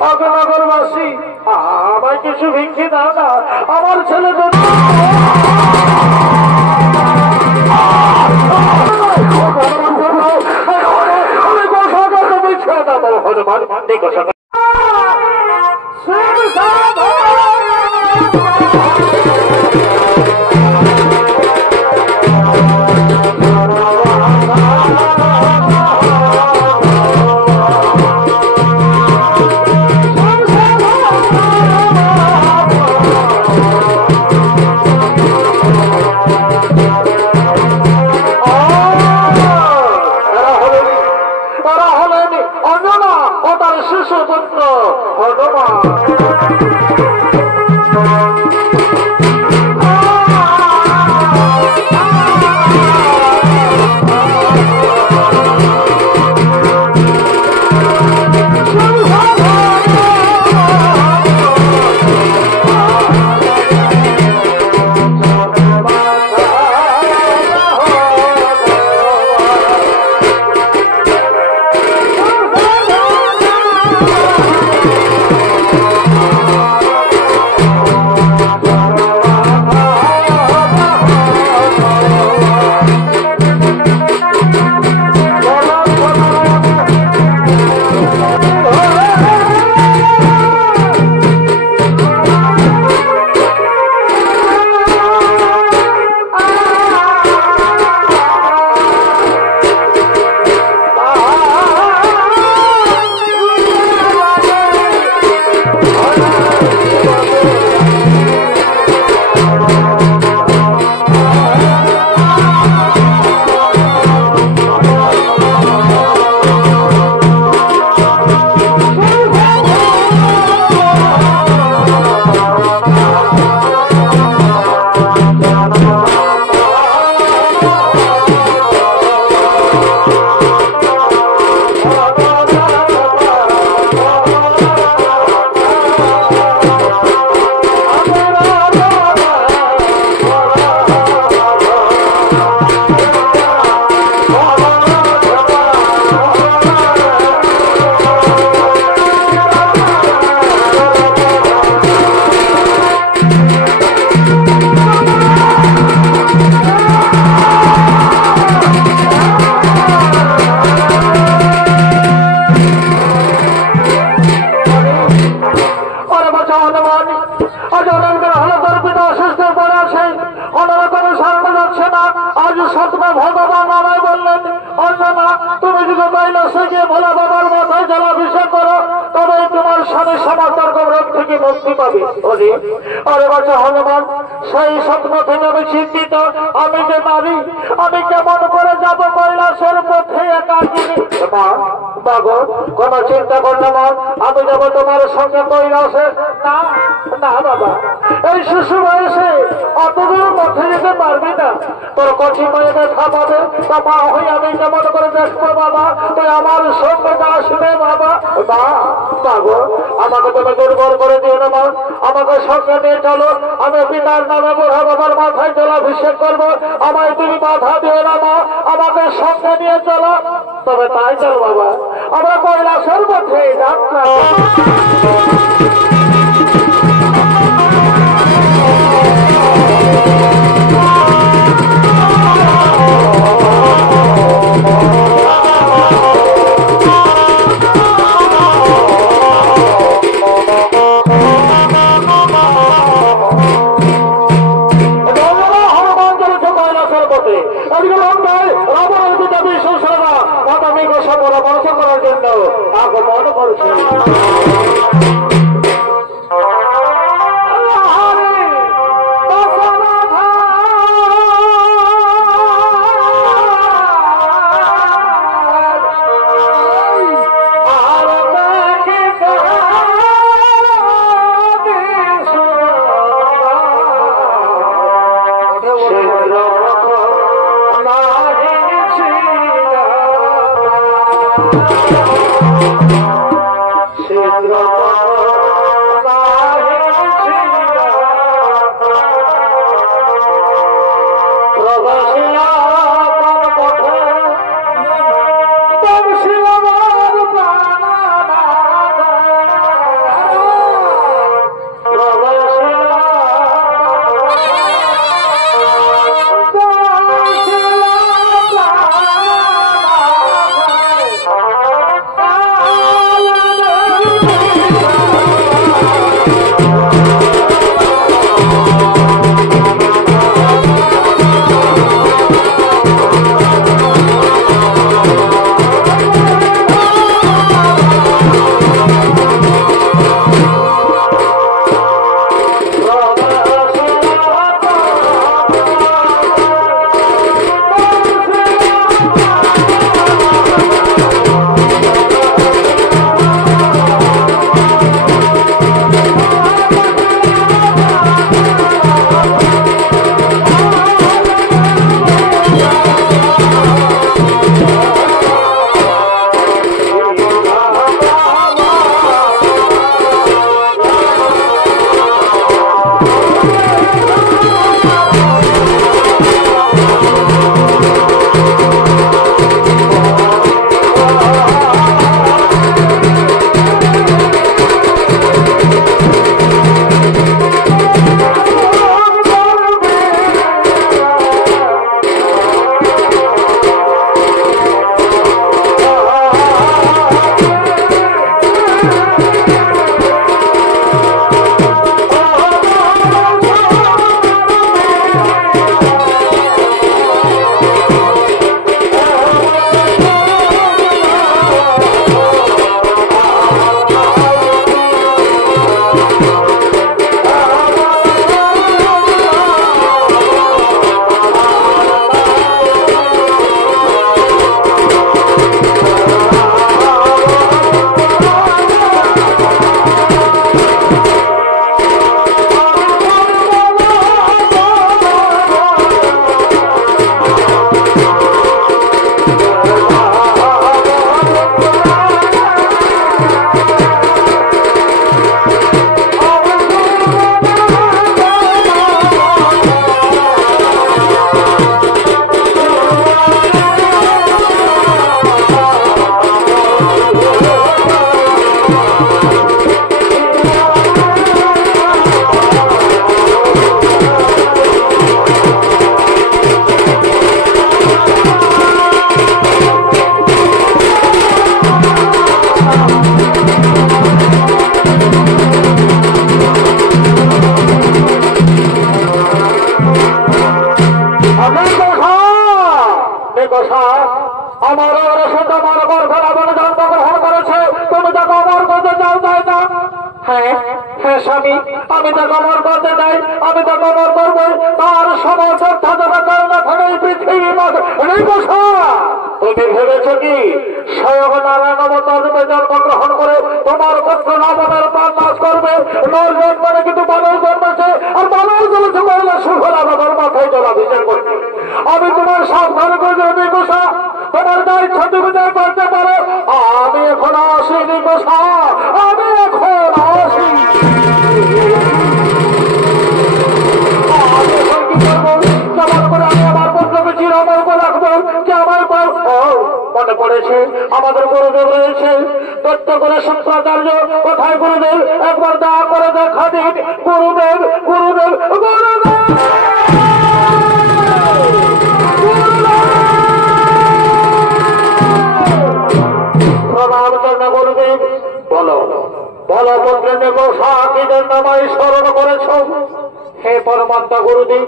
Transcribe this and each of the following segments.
নগরবাসী আমায় কিছু ভিক্ষে দাও না, আমার ছেলে শিশুপুত্র হনুমান। ভগবান আমায় বললেন, অঞ্জনা তুমি যদি কৈলাসে গিয়ে ভোলা বাবার মাথায় জলাভিষেক করো তবে তোমার স্বামী সমান্তর্ক রোগ থেকে মুক্তি পাবে। আরে বাচ্চা হনুমান, সেই স্বপ্ন থেকে আমি চিন্তিত। আমি যে নারী, আমি কেমন করে যাব কৈলাসের পথে একা? বাগর কোন চিন্তা করলে মন, আমি যাবো তোমার সঙ্গে কৈলাসে। না না বাবা, এই শিশু বয়সে অতদূর পথে যেতে পারবি না, তোর কচি পায়ে ব্যথা পাবে। তা মা হয়ে আমি কেমন করে দেখবো বাবা? তুই আমার সঙ্গে আসবে বাবা। মা বাগর, আমাকে তুমি দুর্বল করে দিও না মা, আমাকে সঙ্গে নিয়ে চলো। আমি পিতার নামে বুড়া বাবার মাথায় জলাভিষেক করবো, আমায় তুমি বাধা দিও না মা, আমাকে সঙ্গে নিয়ে চলো। তবে তাই চল বাবা, আমরা কৈলাসের পথে যাত্রা। আগমন করছে স্বামী, আমি তাকে অমর করতে চাই, আমি তাকে অমর করবো। তার সমর্থন থাকার কারণে থাকে এই পৃথিবী মাঝে। তুমি ভেবেছো কি স্বয়ং নারায়ণ অবতার রূপে জন্মগ্রহণ করে তোমার পুত্র রাবণের প্রাণ নাশ করবে? নর জন্মে কিন্তু বানর জন্মেছে, আর বানর জন্মেছে বললে শুভ রাবণের মাথায় জল অভিষেক করবে। আমি তোমার সাবধান করে দেবো গোসা, তোমার দায়িত্ব তুমি করতে পারো। আমি এখন আসিনি গোসা, আমি এখন আসি। কেমন করে আমি আমার পুত্রকে চিরমর করে রাখবো? যে আমার মনে পড়েছে আমাদের গুরুদেব রয়েছে দত্ত করে শুক্রাচার্য। কোথায় গুরুদেব? একবার দয়া করে দেখা দিন। গুরুদেব, গুরুদেব, গুরুদেব, প্রণাম জন্য গুরুদেব। বলো বলো পুত্রের গোসা কি জন্য আমায় স্মরণ করেছ? হে পরমাত্মা গুরুদেব,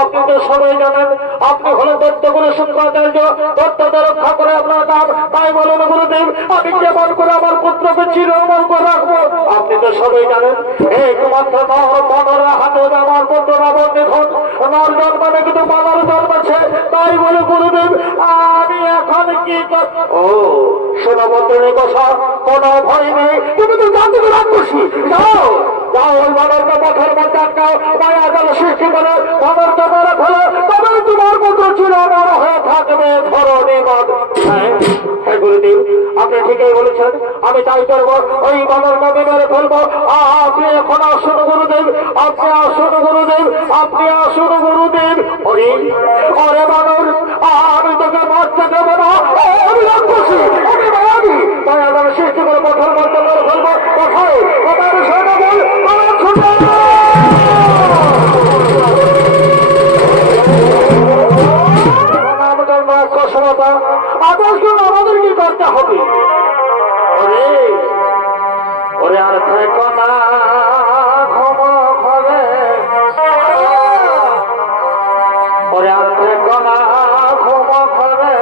আপনি তো সবাই জানেন আপনি হলেন দত্তগুরু শুক্রাচার্য, দত্তকে রক্ষা করে আপনার নাম। তাই বলেন গুরুদেব, আমি কেমন করে আমার পুত্রকে চিরমর করে রাখবো? আপনি তো সবাই জানেন একমাত্র নর বানরের হাতে আমার পুত্র রাবণ দেখুন নর জন্মানে কিন্তু বানর জন্মেছে। তাই বলে গুরুদেব আমি এখন কি ও শোনো পুত্রের কথা, কোনো ভয় নেই। তুমি তো জানতে রাখছি, যাও যাও ওই বানরকে পথের মধ্যে আটকাও, মায়া জাল সৃষ্টি করে বানরকে মেরে ফেলো, তবে তোমার পুত্র চিরমর হয়ে থাকবে ধরণী মত। হ্যাঁ গুরুদেব, আপনি ঠিকই বলেছেন, আমি তাই করবো। ওই বানরকে আমি মেরে ফেলবো। আপনি এখন আসুন গুরুদেব, আপনি আসুন গুরুদেব, আপনি আসুন গুরুদেব। ওরে ওরে বানর, আমি তোকে মারতে দেবো না, আমি রাক্ষসী, আমি মায়াবী। মায়া জাল সৃষ্টি করে পথের মধ্যে মেরে ফেলবো। কোথায় আমার সামনে বল, আমার ছোট আমাদের কি করতে হবে? ওরে ওরে আর থেকো না ক্ষমা ঘরে, ওরে আর থেকো না ক্ষমা ঘরে,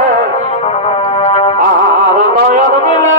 আর নয়ন মিলে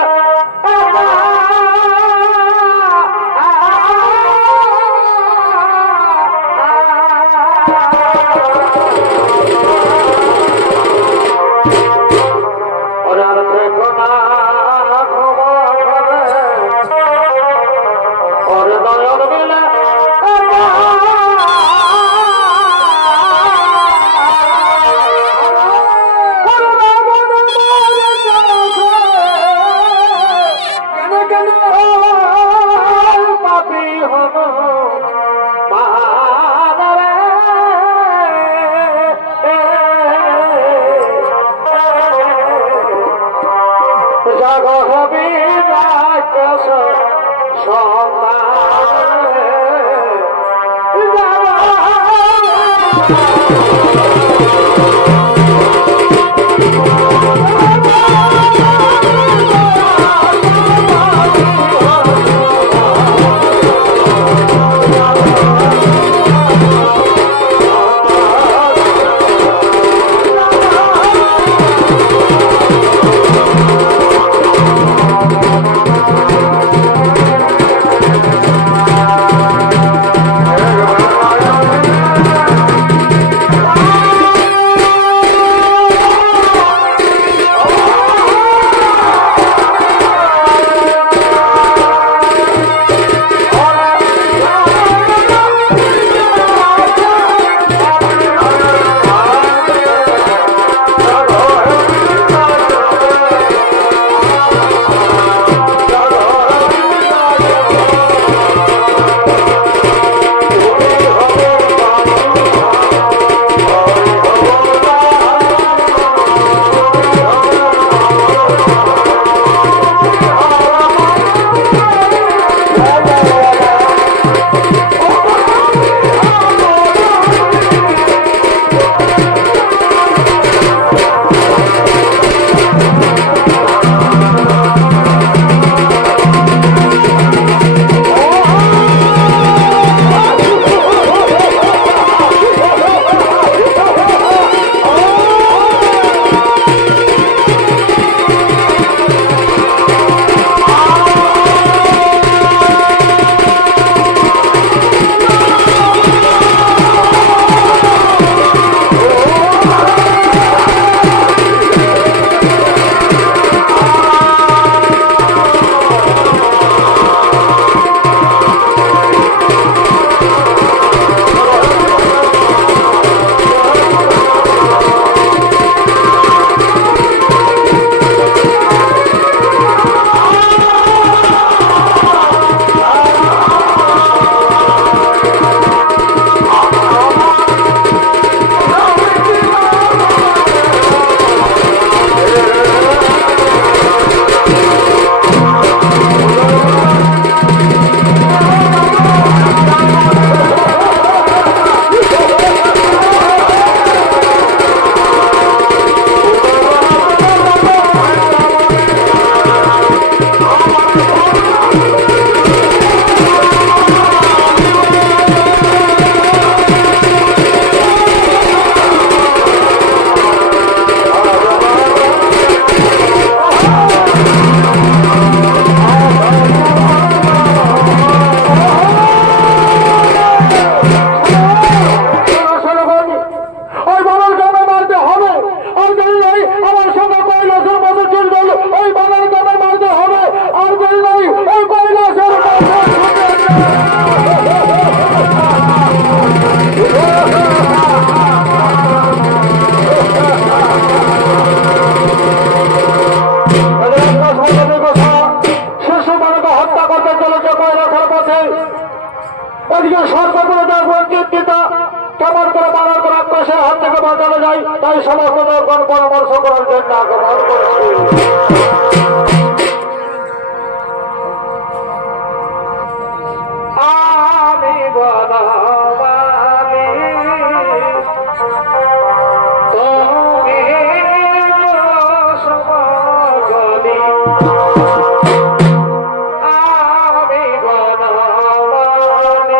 আজকে সর্বপ্রথম বঞ্চিত পিতা কেমন করে বাংলার রাক্ষসের হাত থেকে বাঁচানো যায় তাই সমস্ত দর্পণ পরামর্শ করার জন্য আগমন করেছি। আমি বনমালী তুমি সমগলি আমি বনমালী তুমি সমগলি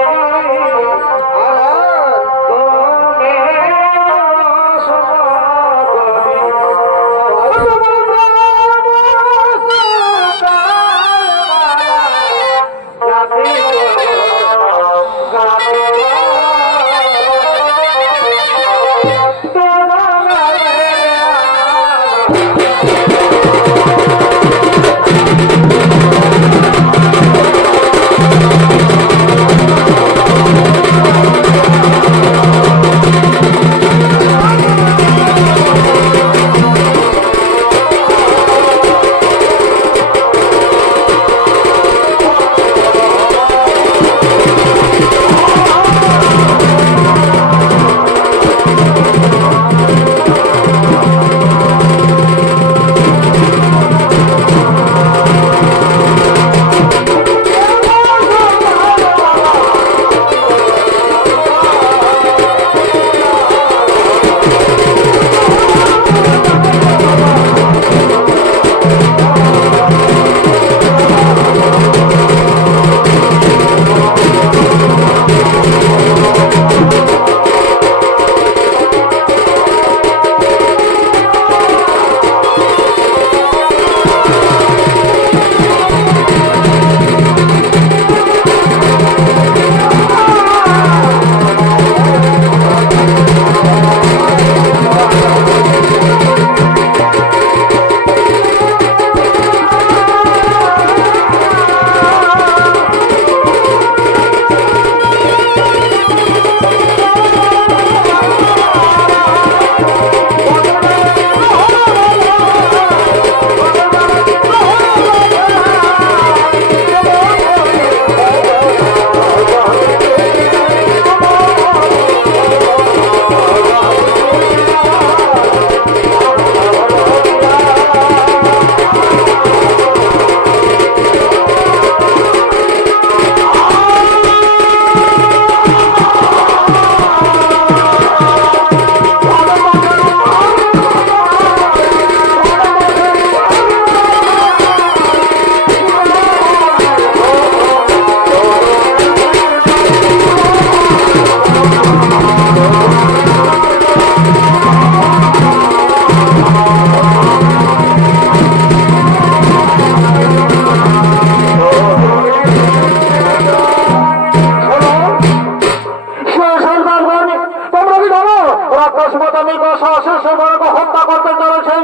হত্যা করতে চলেছে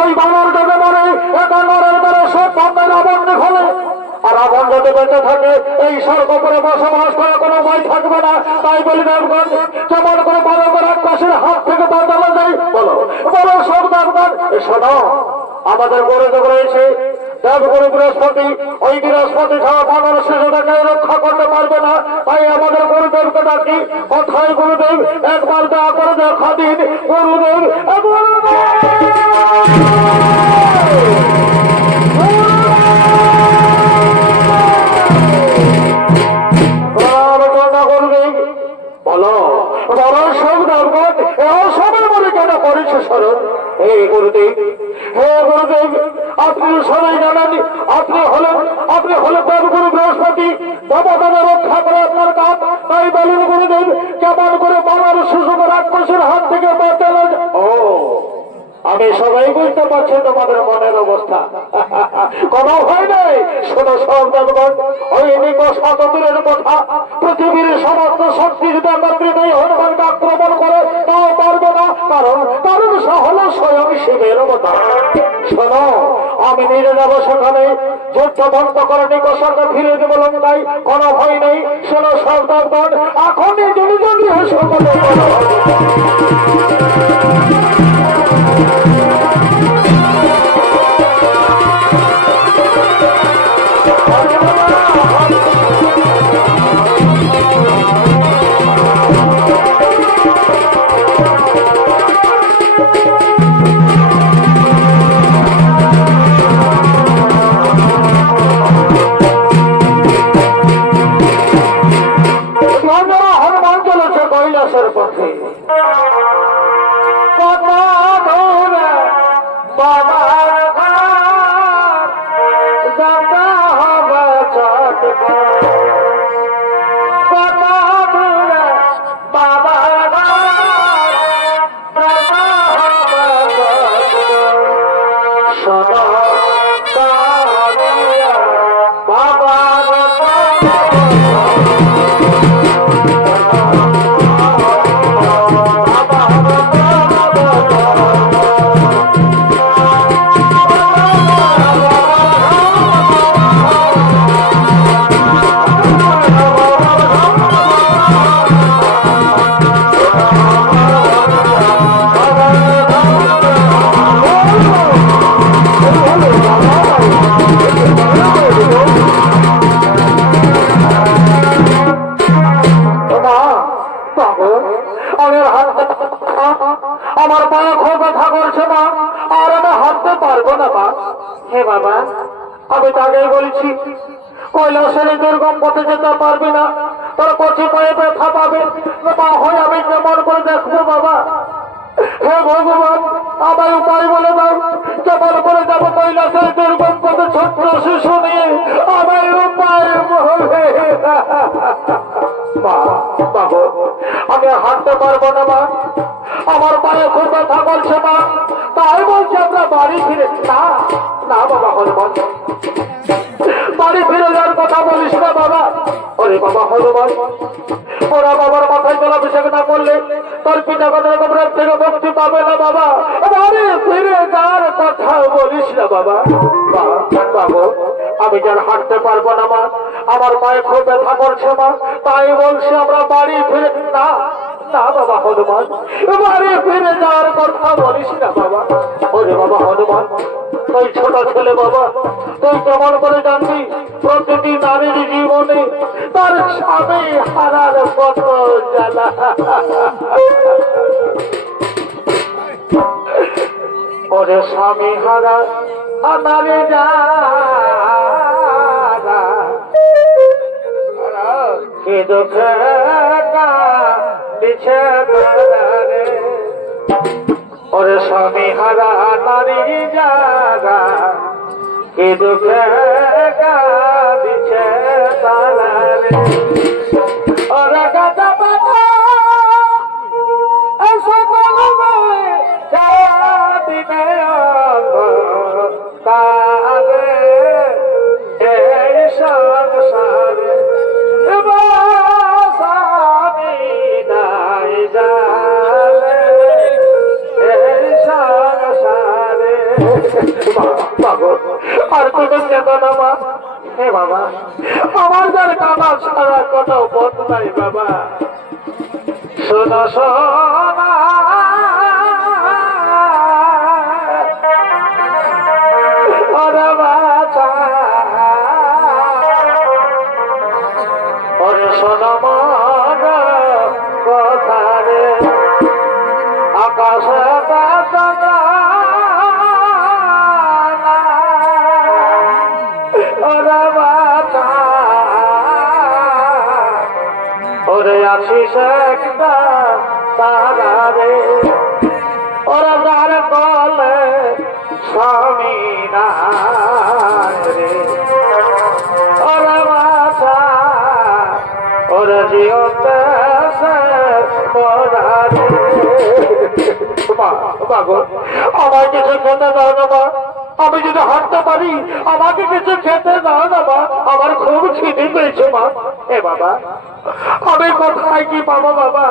ওই বাংলার দেবে মনে এটা নরের দ্বারা সব বন্ধের আবন্ধে ফলে আর আবন যদি বেঁচে থাকে এই সর্বপুরে বসবাস করা কোনো ভয় থাকবে না। তাই বলি দেবগণ যেমন করে বড় করে রাক্ষসের হাত থেকে বাঁচানো যায় বলো বলো সব দেবগণ শোনো আমাদের গড়ে রয়েছে দেবগুরু বৃহস্পতি ওই বৃহস্পতি ছাড়া বাংলার শিশুটাকে রক্ষা করতে পারবে না। তাই আমাদের গুরুদেবকে ডাকি কোথায় গুরুদেব একবার দেওয়া করে দেখা দিন গুরুদেব গুরুদেব বলো বড় সব দেবগণ সবের মনে কেন করেছে স্মরণ হে গুরুদেব হে গুরুদেব আপনি সবাই জানেন আপনি হলেন দেবগুরু বৃহস্পতি দেবতাদের রক্ষা করে আপনার কাজ। তাই বলুন গুরুদেব কেমন করে বাংলার শিশুকে রাক্ষসের হাত থেকে বাঁচানো ও আমি সবাই বুঝতে পারছি তোমাদের মনের অবস্থা কোনো ভয় নেই। শোনো সব দেবগণ ওই নিকট শতদূরের কথা পৃথিবীর সমস্ত শক্তি যদি একত্রিত হনুমানকে আক্রমণ করে তাও পারবে না কারণ সে হল স্বয়ং শিবের অবতার। শোনো আমি নিজে যাবো সেখানে যুদ্ধ বন্ধ করে নিকট সঙ্গে ফিরে দেব লঙ্কায় কোনো ভয় নেই। শোনো সব দেবগণ এখনই যদি যদি সকলে বলছি, কৈলাসের দুর্গম পথে যেতে পারবি না, তোর কচি পায়ে ব্যথা পাবে। মা হয় আমি কেমন করে দেখবো বাবা? হে ভগবান, আমার উপায় বলে দাও, কেমন করে যাবো কৈলাসের দুর্গম পথে ছোট্ট শিশু নিয়ে? আমার উপায় বলে বাবু, আমি হাঁটতে পারবো না মা, আমার পায়ে খুব ব্যথা করছে মা, তাই বলছি আমরা বাড়ি ফিরে। না না বাবা হনুমান, বাড়ি ফিরে যাওয়ার কথা বলিস না বাবা। ওরে বাবা হনুমান, ওরা বাবার মাথায় জলাভিষেক না করলে তোর পিতা মাতার কবরের থেকে মুক্তি পাবে না বাবা। বাড়ি ফিরে যাওয়ার কথা বলিস না বাবা। বাবু, আমি যার হাঁটতে পারবো না মা, আমার পায়ে খুব ব্যথা করছে মা, তাই বলছি আমরা বাড়ি ফিরে। না না বাবা হনুমান, বাড়ি ফিরে যাওয়ার কথা বলিস না বাবা। ওরে বাবা হনুমান, তুই ছোট ছেলে বাবা, তুই কেমন করে জানবি প্রতিটি নারীর জীবনে তার স্বামী হারার কত জ্বালা। ওরে স্বামী হারা নারী যারা কি দুঃখে দিছে রে, ওরে স্বামী হারা নারী যারা কি দুঃখে দিছে তারা রে। ওরা গাছা পাতা দিনে তারে এই সংসারে স্বামী নাই জানে এই সংসারে। আর কোনো চেতনা মা, হে বাবা, আমার যার কানা ছাড়া কোনো পথ নাই বাবা। শোনা শোনা ওরে বাছা, ওরে শোনা মন কথা রে, আকাশে ওরে বাছা, ওরে আছিস একটা তারা রে, ওরা যার কলে স্বামী নাই রে, ওরে বাছা, ওরে জিয়তে আমার কিছু খেতে দাও না মা, আমি যদি হাঁটতে পারি আমাকে কিছু খেতে দাও না মা, আমার খুব খিদে পেয়েছে মা। এ বাবা, আমি কোথায় কি পাবো বাবা?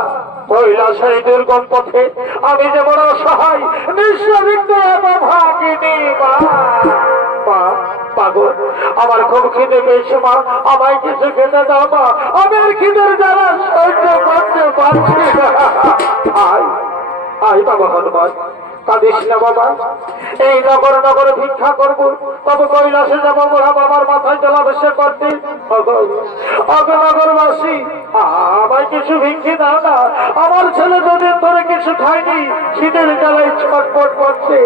কৈলাসের দুর্গম পথে আমি যে বড় অসহায় নিঃস্বরিক্ত ভাগিনী মা। পাগল, আমার খুব খিদে পেয়েছে মা, আমায় কিছু খেতে দাও মা, আমি আর খিদের জ্বালা সহ্য করতে পারছি না। আয় আয় বাবা হনুমান, কাঁদিস না বাবা, এই নগর নগরে ভিক্ষা করবো, তবে কৈলাসে যাবো বড়া বাবার মাথায় জলাভিষেক করতে। নগরবাসী, আমায় কিছু ভিক্ষি দাও না, আমার ছেলে দুদিন ধরে কিছু খায়নি, খিদের জ্বালায় ছটফট করছে,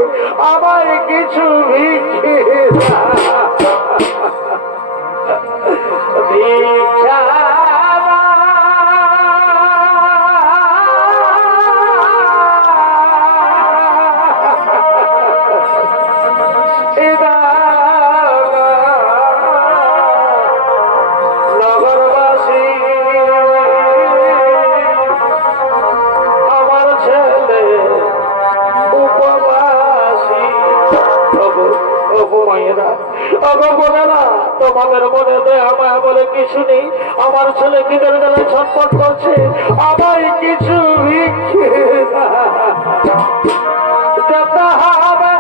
আমায় কিছু ভিক্ষি ভিক্ষা তোমাদের মনে দেয়া মায়া বলে কিছু নেই, আমার ছেলে খিদের জ্বালায় ছটফট করছে, আমায় কিছু ভিক্ষে যেতে হবে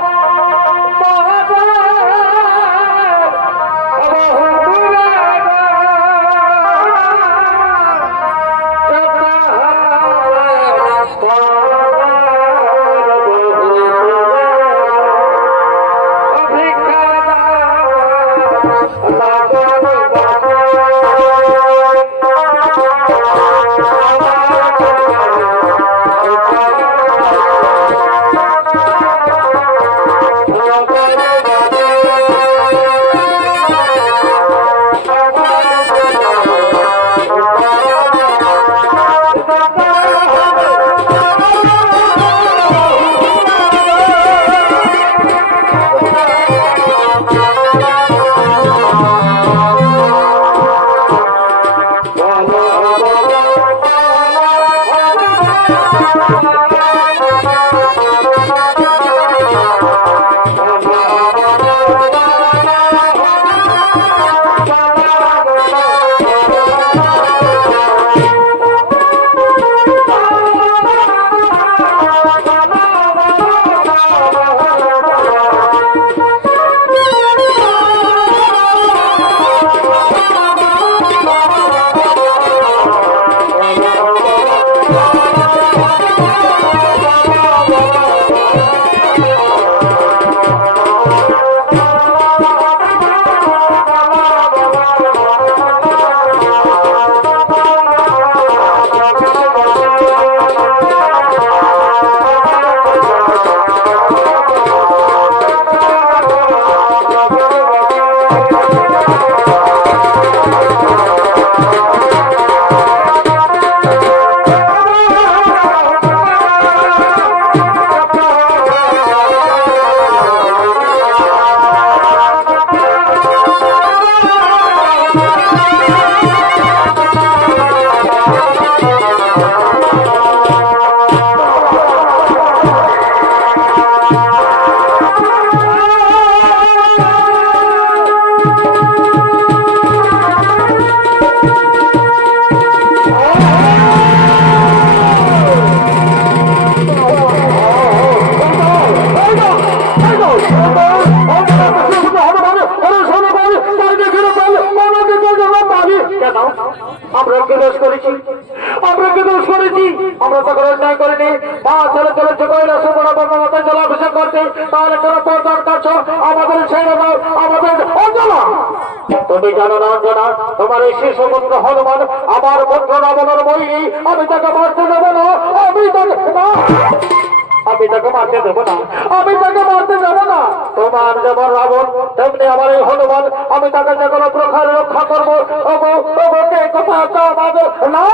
আমরা কি দোষ করেছি? আমরা তো কোনো অন্যায় করিনি। মা চলে চলেছে কৈলাসে বড় ব্রহ্মতে জলাভিষেক করতে, তাহলে কেন পর্দার কাছ আমাদের ছেড়ে দাও, আমাদের অঞ্জনা। তুমি জানো না অঞ্জনা, তোমার এই শিশু পুত্র হনুমান আমার পুত্র রাবণের বৈরী। আমি তাকে মারতে দেবো না, আমি তাকে মারতে দেবো না। তোমার যেমন রাবণ তেমনি আমার এই হনুমান, আমি তাকে যে কোনো প্রকারে রক্ষা করবো। না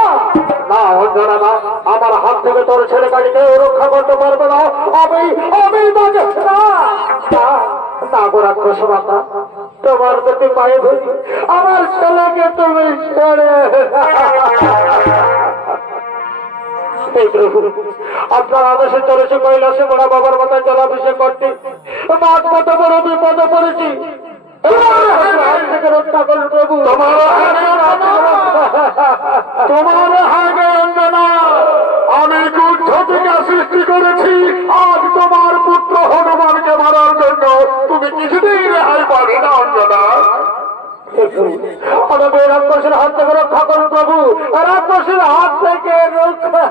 না অঞ্জনা না, আমার হাত থেকে তোর ছেলেটাকে কেউ রক্ষা করতে পারবে না। আমি তাকে না রাক্ষস মাতা, তোমার প্রতি পায়ে ধরি, আমার ছেলেকে তুমি ছেড়ে। আপনার আদেশে চলেছে কৈলাসে বড় বাবার মাথায় জলাভিষেক করতে। মাঠ কত বড় বিপদে পড়েছি, রক্ষা করুন প্রভু। তোমার হাগে অঞ্জনা, আমি যুদ্ধ থেকে সৃষ্টি করেছি। আজ তোমার পুত্র হনুমানকে মারার জন্য তুমি কিছুতেই রেহাই পাবে না অঞ্জনা। আমাদের রাক্ষসের হাত থেকে রক্ষা করুন প্রভু, রাক্ষসের হাত থেকে রক্ষা।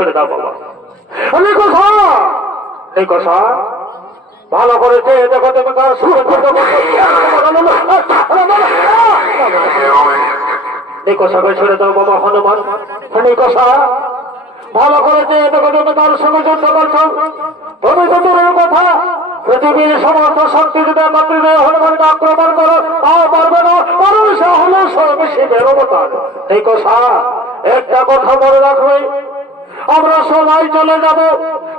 ছেড়ে দাও বাবা। নিকষা ভালো করেছে, দেখো তুমি কার সুরে নিকষাকে ছেড়ে দাও বাবা হনুমান। নিকষা ভালো করেছে, দেখো তুমি কার সঙ্গে যুদ্ধ করছো। তুমি তো দূরের কথা, পৃথিবীর সমস্ত শক্তি যদি একত্রিত হনুমানকে আক্রমণ করো তাও পারবে না, কারণ সে হলো স্বয়ং শিবের অবতার। নিকষা একটা কথা মনে রাখবে, আমরা সবাই চলে যাব,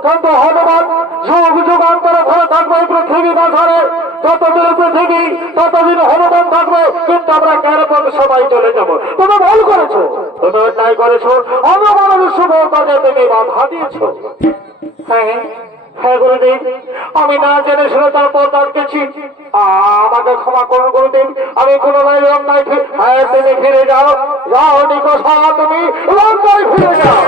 কিন্তু হনুমান যুগ যুগান্তরে ভরে থাকবে পৃথিবী মাঝারে। যতদিন পৃথিবী ততদিন হনুমান থাকবে, কিন্তু আমরা কেন সবাই চলে যাব। তুমি ভুল করেছো, তুমি অন্যায় করেছো, হনুমানের শুভ কাজে তুমি বাধা দিয়েছো। হ্যাঁ হ্যাঁ গুরুদেব, আমি না জেনে শুনে তারপর ডাকতেছি, আমাকে ক্ষমা করুন গুরুদেব, আমি পুনরায় লঙ্কায় তুমি ফিরে যাও। যাও নিকষা, তুমি লঙ্কায় ফিরে যাও।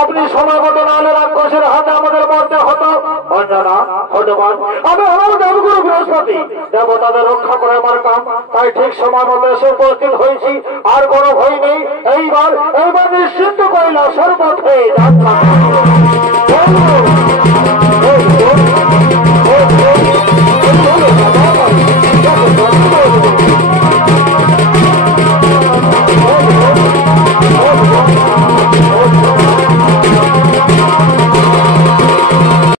আপনি সময় মতো নাহলে রাক্ষসের হাতে আমাদের মরতে হতো। অঞ্জনা হনুমান, আমি আমার দেবগুরু বৃহস্পতি, দেবতাদের রক্ষা করে আমার কাম, তাই ঠিক সময় মতো এসে উপস্থিত হয়েছি। আর কোনো ভয় নেই, এইবার নিশ্চিন্ত কৈলাসের পথে যাত্রা।